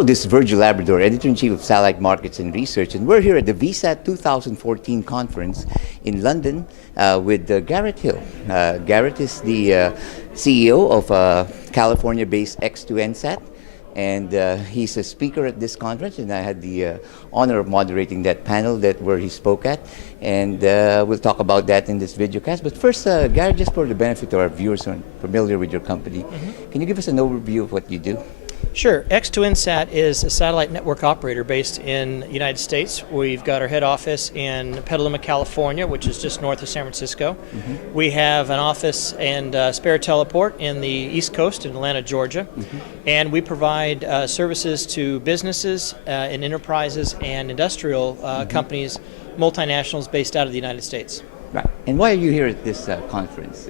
Hello, this is Virgil Labrador, Editor-in-Chief of Satellite Markets and Research, and we're here at the VSAT 2014 conference in London with Garrett Hill. Garrett is the CEO of California-based X2nSat, and he's a speaker at this conference, and I had the honor of moderating that panel where he spoke at, and we'll talk about that in this videocast. But first, Garrett, just for the benefit of our viewers who aren't familiar with your company, can you give us an overview of what you do? Sure. X2nSat is a satellite network operator based in the United States. We've got our head office in Petaluma, California, which is just north of San Francisco. We have an office and spare teleport in the East Coast in Atlanta, Georgia. And we provide services to businesses and enterprises and industrial companies, multinationals based out of the United States. Right. And why are you here at this conference?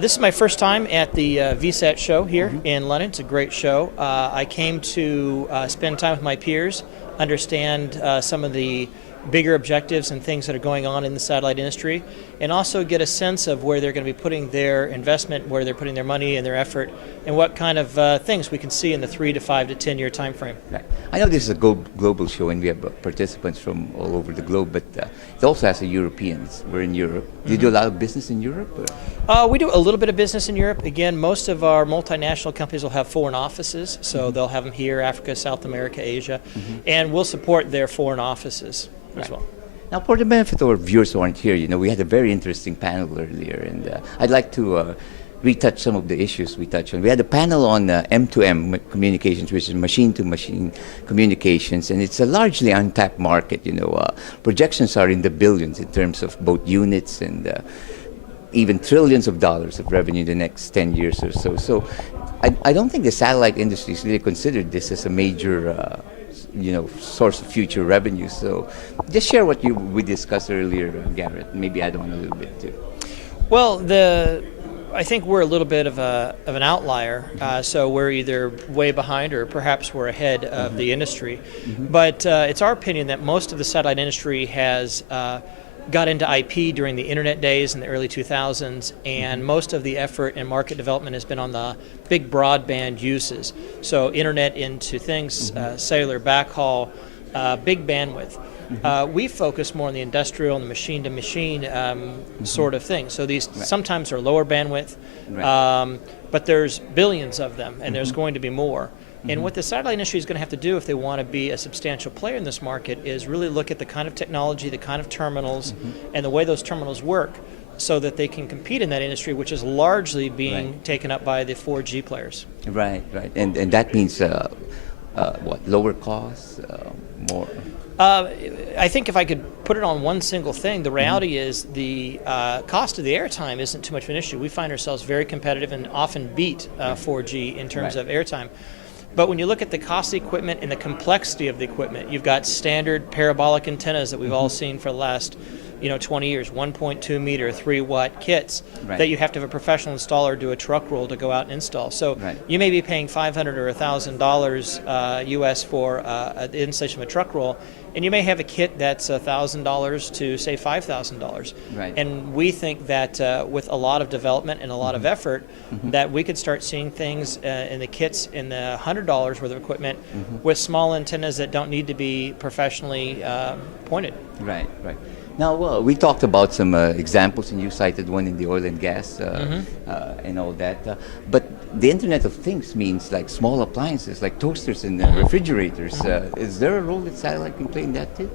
This is my first time at the VSAT show here in London. It's a great show. I came to spend time with my peers, understand some of the bigger objectives and things that are going on in the satellite industry, and also get a sense of where they're going to be putting their investment, where they're putting their money and their effort, and what kind of things we can see in the 3 to 5 to 10 year time frame. Right. I know this is a global show and we have participants from all over the globe, but it also has a Europeans. We're in Europe. Do you do a lot of business in Europe? We do a little bit of business in Europe. Again, most of our multinational companies will have foreign offices, so they'll have them here, Africa, South America, Asia, and we'll support their foreign offices as well. Now, for the benefit of our viewers who aren't here, we had a very interesting panel earlier, and I'd like to retouch some of the issues we touched on. We had a panel on M2M communications, which is machine-to-machine communications, and it's a largely untapped market. Projections are in the billions in terms of both units and even trillions of dollars of revenue in the next 10 years or so. So I don't think the satellite industry has really considered this as a major source of future revenue. So just share what we discussed earlier, Garrett. Maybe add on a little bit too. Well, I think we're a little bit of an outlier. So we're either way behind or perhaps we're ahead of the industry. But it's our opinion that most of the satellite industry has got into IP during the internet days in the early 2000s, and most of the effort and market development has been on the big broadband uses. So internet into things, cellular backhaul, big bandwidth. We focus more on the industrial and the machine-to-machine sort of thing. So these sometimes are lower bandwidth, but there's billions of them, and there's going to be more. And what the satellite industry is going to have to do if they want to be a substantial player in this market is really look at the kind of technology, the kind of terminals, and the way those terminals work so that they can compete in that industry, which is largely being taken up by the 4G players. Right. And that means what? Lower costs, more? I think if I could put it on one single thing, the reality is the cost of the airtime isn't too much of an issue. We find ourselves very competitive and often beat 4G in terms of airtime. But when you look at the cost of the equipment and the complexity of the equipment, you've got standard parabolic antennas that we've all seen for the last 20 years, 1.2 meter, 3-watt kits that you have to have a professional installer do a truck roll to go out and install. So you may be paying $500 or $1,000 US for the installation of a truck roll, and you may have a kit that's $1,000 to say $5,000. And we think that with a lot of development and a lot of effort, that we could start seeing things in the kits in the $100 worth of equipment with small antennas that don't need to be professionally pointed. Right. Now, we talked about some examples, and you cited one in the oil and gas and all that. But the Internet of Things means like small appliances, like toasters and refrigerators. Is there a role that satellite can play in that too?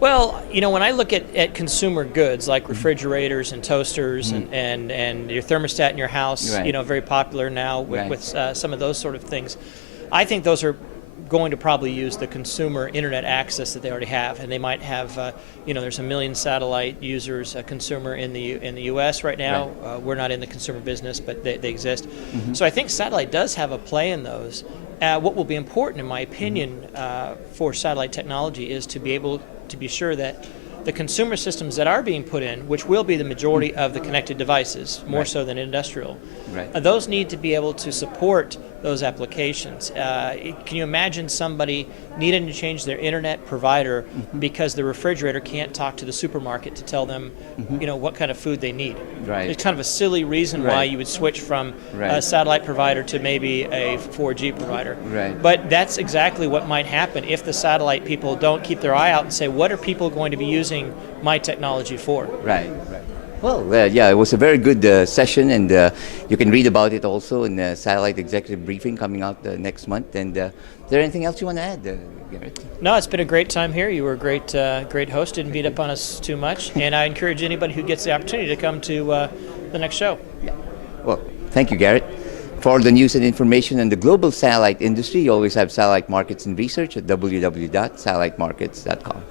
Well, when I look at consumer goods like refrigerators and toasters and your thermostat in your house, very popular now with some of those sort of things, I think those are going to probably use the consumer internet access that they already have, and they might have, there's 1 million satellite users, consumer in the U.S. right now. We're not in the consumer business, but they exist. So I think satellite does have a play in those. What will be important, in my opinion, for satellite technology is to be able to be sure that the consumer systems that are being put in, which will be the majority of the connected devices, more so than industrial, those need to be able to support those applications. Can you imagine somebody needing to change their internet provider because the refrigerator can't talk to the supermarket to tell them, what kind of food they need? Right. It's kind of a silly reason why you would switch from a satellite provider to maybe a 4G provider. Right. But that's exactly what might happen if the satellite people don't keep their eye out and say, what are people going to be using my technology for? Right. Well, yeah, it was a very good session, and you can read about it also in the Satellite Executive Briefing coming out next month. And is there anything else you want to add, Garrett? No, it's been a great time here. You were a great host. Didn't beat up on us too much. And I encourage anybody who gets the opportunity to come to the next show. Yeah. Well, thank you, Garrett. For the news and information on the global satellite industry, you always have Satellite Markets and Research at www.satellitemarkets.com.